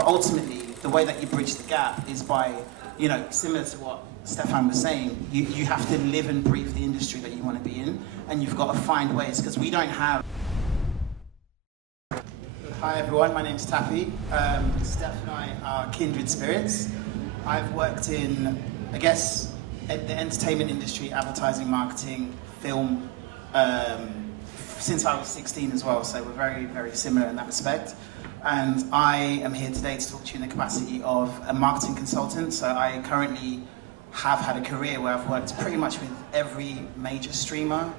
But ultimately, the way that you bridge the gap is by, similar to what Stefan was saying, you have to live and breathe the industry that you want to be in, and you've got to find ways, because we don't have... Hi everyone, my name's Taffy. Steph and I are kindred spirits. I've worked in, I guess, the entertainment industry, advertising, marketing, film, since I was 16 as well, so we're very, very similar in that respect. And I am here today to talk to you in the capacity of a marketing consultant. So I currently have had a career where I've worked pretty much with every major streamer,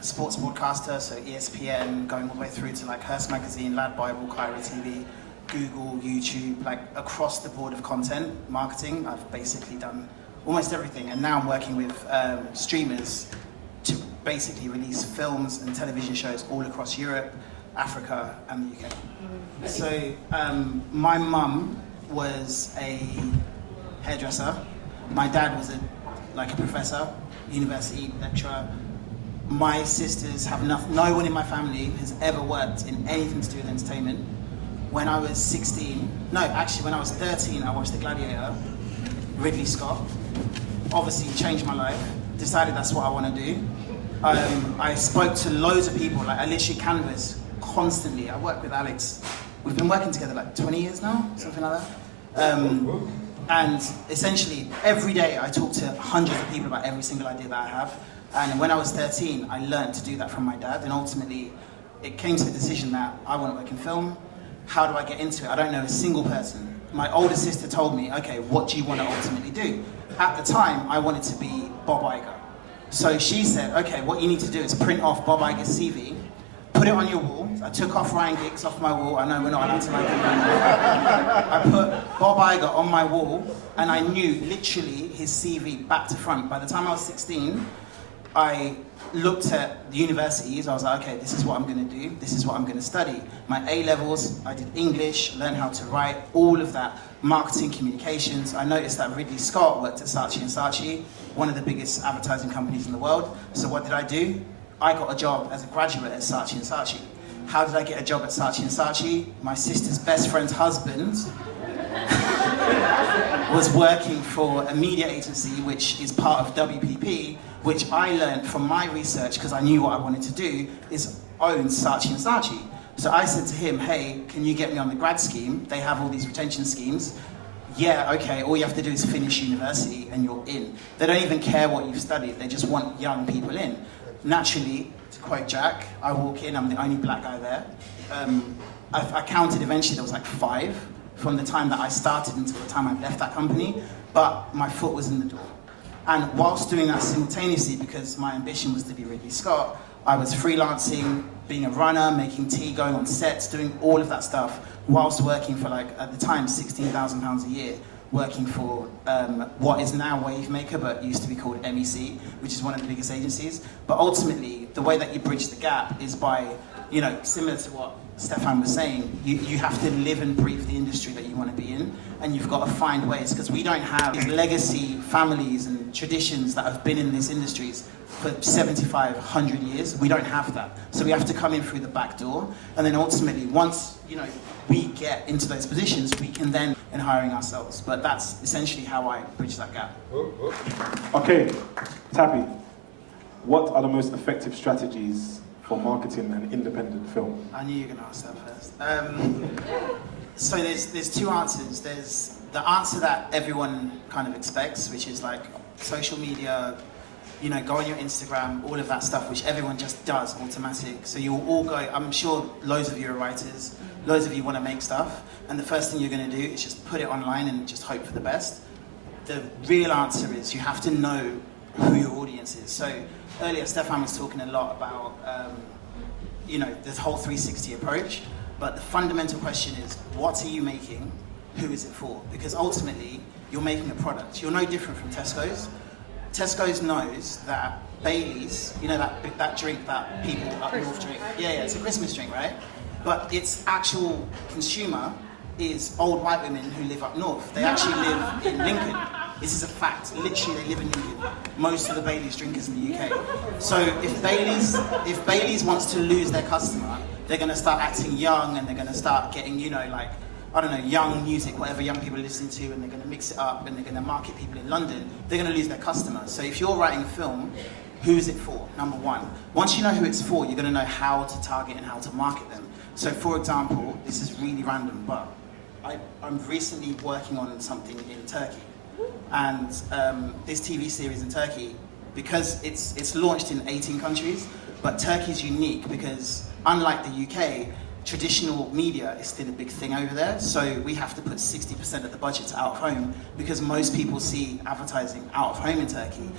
sports broadcaster, so ESPN, going all the way through to like Hearst Magazine, Lad Bible, Cairo TV, Google, YouTube, like across the board of content marketing. I've basically done almost everything, and now I'm working with streamers to basically release films and television shows all across Europe, Africa, and the UK. So my mum was a hairdresser. My dad was a professor, university lecturer. My sisters have no one in my family has ever worked in anything to do with entertainment. When I was 16, no, actually when I was 13, I watched The Gladiator, Ridley Scott. Obviously changed my life, decided that's what I want to do. I spoke to loads of people, like I literally canvass constantly. I work with Alex. We've been working together like 20 years now, something like that. And essentially every day I talk to hundreds of people about every single idea that I have. And when I was 13, I learned to do that from my dad, and ultimately it came to the decision that I want to work in film. How do I get into it? I don't know a single person. My older sister told me, okay, what do you want to ultimately do? At the time, I wanted to be Bob Iger. So she said, okay, what you need to do is print off Bob Iger's CV, put it on your wall. I took off Ryan Giggs off my wall. I know we're not allowed to like him anymore. I put Bob Iger on my wall, and I knew literally his CV back to front. By the time I was 16, I looked at the universities. I was like, okay, this is what I'm going to do. This is what I'm going to study. My A-levels, I did English, learned how to write, all of that. Marketing, communications. I noticed that Ridley Scott worked at Saatchi & Saatchi, one of the biggest advertising companies in the world. So what did I do? I got a job as a graduate at Saatchi & Saatchi. How did I get a job at Saatchi & Saatchi? My sister's best friend's husband was working for a media agency which is part of WPP, which I learned from my research, because I knew what I wanted to do, is own Saatchi & Saatchi. So I said to him, hey, can you get me on the grad scheme? They have all these retention schemes. Yeah, okay, all you have to do is finish university and you're in. They don't even care what you've studied, they just want young people in. Naturally, to quote Jack, I walk in, I'm the only black guy there. I counted eventually, there was like 5 from the time that I started until the time I left that company, but my foot was in the door. And whilst doing that simultaneously, because my ambition was to be Ridley Scott, I was freelancing, being a runner, making tea, going on sets, doing all of that stuff, whilst working for, like, at the time, £16,000 a year, working for what is now Wavemaker, but used to be called MEC, which is one of the biggest agencies. But ultimately, the way that you bridge the gap is by, similar to what Stefan was saying, you have to live and breathe the industry that you want to be in, and you've got to find ways, because we don't have these legacy families and traditions that have been in these industries for 75, 100 years. We don't have that. So we have to come in through the back door, and then ultimately, once we get into those positions, we can then in hiring ourselves. But that's essentially how I bridge that gap. Okay, Tappy, what are the most effective strategies for marketing an independent film? I knew you were going to ask that first. So there's 2 answers. There's the answer that everyone kind of expects, which is like social media, go on your Instagram, all of that stuff, which everyone just does automatic. So you will all go, I'm sure loads of you are writers, loads of you want to make stuff, and the first thing you're going to do is just put it online and just hope for the best. The real answer is you have to know who your audience is. So earlier Stefan was talking a lot about this whole 360 approach, but the fundamental question is, what are you making? Who is it for? Because ultimately, you're making a product. You're no different from Tesco's. Tesco's knows that Bailey's, that drink that people up north drink. Yeah, it's a Christmas drink, right? But its actual consumer is old white women who live up north. They actually live in Lincoln. This is a fact. Literally, they live in Lincoln. Most of the Bailey's drinkers in the UK. So if Bailey's wants to lose their customer, they're going to start acting young, and they're going to start getting, I don't know, young music, whatever young people are listening to, and they're going to mix it up and they're going to market people in London, they're going to lose their customers. So if you're writing a film, who's it for, number one? Once you know who it's for, you're going to know how to target and how to market them. So for example, this is really random, but I'm recently working on something in Turkey. And this TV series in Turkey, because it's launched in 18 countries, but Turkey's unique because unlike the UK, traditional media is still a big thing over there. So we have to put 60% of the budget to out of home because most people see advertising out of home in Turkey.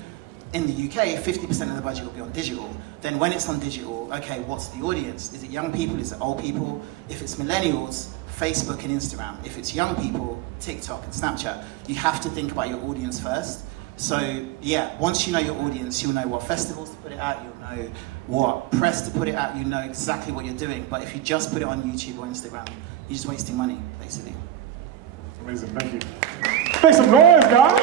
In the UK, 50% of the budget will be on digital. Then when it's on digital, okay, what's the audience? Is it young people? Is it old people? If it's millennials, Facebook and Instagram. If it's young people, TikTok and Snapchat. You have to think about your audience first. So yeah, once you know your audience, you'll know what festivals to put it at, you'll know what press to put it at, you know exactly what you're doing. But if you just put it on YouTube or Instagram, you're just wasting money, basically. Amazing, thank you. Make some noise, guys!